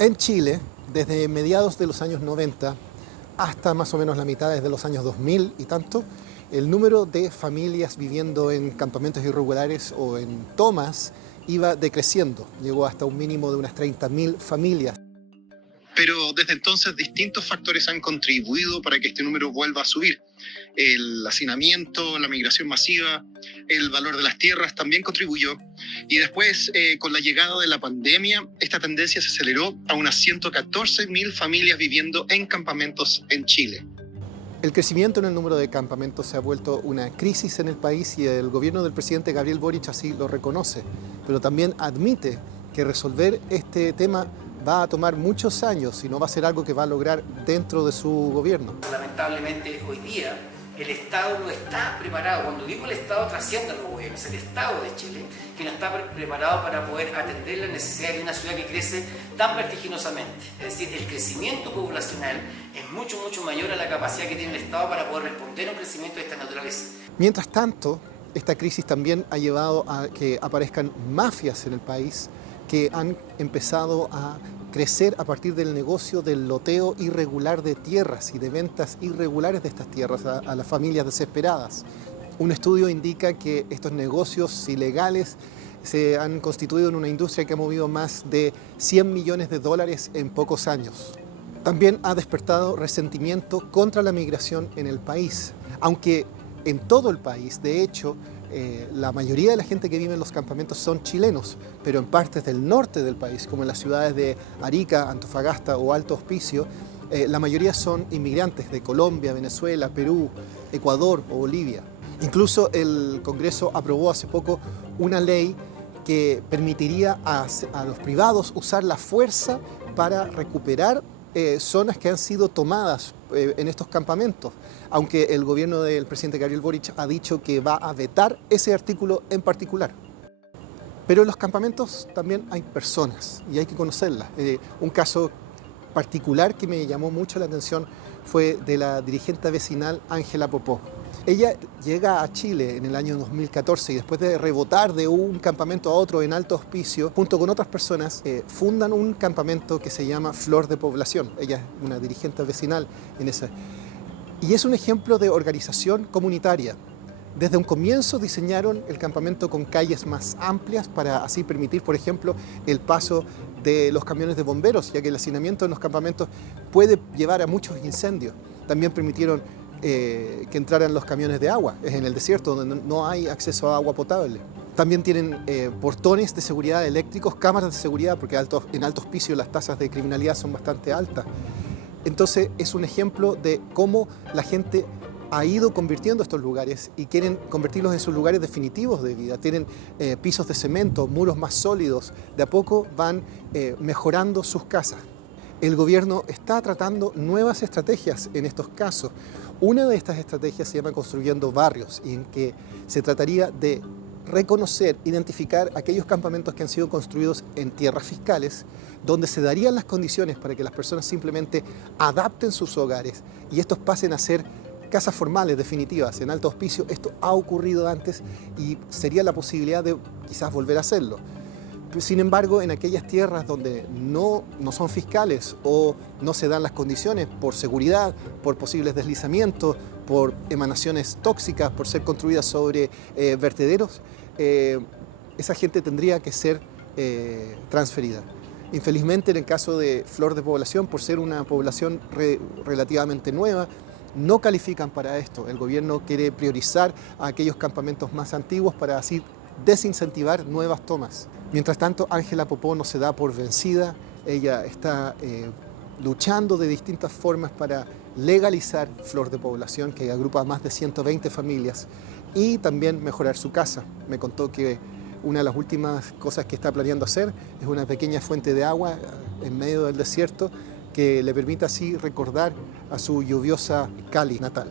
En Chile, desde mediados de los años 90 hasta más o menos la mitad de los años 2000 y tanto, el número de familias viviendo en campamentos irregulares o en tomas iba decreciendo. Llegó hasta un mínimo de unas 30.000 familias. Pero desde entonces distintos factores han contribuido para que este número vuelva a subir. El hacinamiento, la migración masiva, el valor de las tierras también contribuyó. Y después, con la llegada de la pandemia, esta tendencia se aceleró a unas 114.000 familias viviendo en campamentos en Chile. El crecimiento en el número de campamentos se ha vuelto una crisis en el país y el gobierno del presidente Gabriel Boric así lo reconoce, pero también admite que resolver este tema va a tomar muchos años y no va a ser algo que va a lograr dentro de su gobierno. Lamentablemente hoy día el Estado no está preparado, cuando digo el Estado trasciende al gobierno, es el Estado de Chile que no está preparado para poder atender las necesidades de una ciudad que crece tan vertiginosamente. Es decir, el crecimiento poblacional es mucho mayor a la capacidad que tiene el Estado para poder responder a un crecimiento de esta naturaleza. Mientras tanto, esta crisis también ha llevado a que aparezcan mafias en el país que han empezado a crecer a partir del negocio del loteo irregular de tierras y de ventas irregulares de estas tierras a las familias desesperadas. Un estudio indica que estos negocios ilegales se han constituido en una industria que ha movido más de 100 millones de dólares en pocos años. También ha despertado resentimiento contra la migración en el país, aunque en todo el país, de hecho, la mayoría de la gente que vive en los campamentos son chilenos, pero en partes del norte del país, como en las ciudades de Arica, Antofagasta o Alto Hospicio, la mayoría son inmigrantes de Colombia, Venezuela, Perú, Ecuador o Bolivia. Incluso el Congreso aprobó hace poco una ley que permitiría a los privados usar la fuerza para recuperar zonas que han sido tomadas en estos campamentos, aunque el gobierno del presidente Gabriel Boric ha dicho que va a vetar ese artículo en particular. Pero en los campamentos también hay personas y hay que conocerlas. Un caso particular que me llamó mucho la atención fue de la dirigente vecinal Ángela Popó. Ella llega a Chile en el año 2014 y después de rebotar de un campamento a otro en Alto Hospicio, junto con otras personas, fundan un campamento que se llama Flor de Población. Ella es una dirigente vecinal en ese. Y es un ejemplo de organización comunitaria. Desde un comienzo diseñaron el campamento con calles más amplias para así permitir, por ejemplo, el paso de los camiones de bomberos, ya que el hacinamiento en los campamentos puede llevar a muchos incendios. También permitieron que entraran los camiones de agua, es en el desierto donde no hay acceso a agua potable. También tienen portones de seguridad eléctricos, cámaras de seguridad, porque en Alto Hospicio las tasas de criminalidad son bastante altas. Entonces es un ejemplo de cómo la gente ha ido convirtiendo estos lugares y quieren convertirlos en sus lugares definitivos de vida. Tienen pisos de cemento, muros más sólidos, de a poco van mejorando sus casas. El gobierno está tratando nuevas estrategias en estos casos. Una de estas estrategias se llama Construyendo Barrios, y en que se trataría de reconocer, identificar aquellos campamentos que han sido construidos en tierras fiscales, donde se darían las condiciones para que las personas simplemente adapten sus hogares y estos pasen a ser casas formales definitivas. En Alto Hospicio esto ha ocurrido antes y sería la posibilidad de quizás volver a hacerlo. Sin embargo, en aquellas tierras donde no son fiscales o no se dan las condiciones por seguridad, por posibles deslizamientos, por emanaciones tóxicas, por ser construidas sobre vertederos, esa gente tendría que ser transferida. Infelizmente, en el caso de Flor de Población, por ser una población relativamente nueva, no califican para esto. El gobierno quiere priorizar a aquellos campamentos más antiguos para así desincentivar nuevas tomas. Mientras tanto, Ángela Popó no se da por vencida. Ella está luchando de distintas formas para legalizar Flor de Población, que agrupa a más de 120 familias, y también mejorar su casa. Me contó que una de las últimas cosas que está planeando hacer es una pequeña fuente de agua en medio del desierto que le permita así recordar a su lluviosa Cali natal.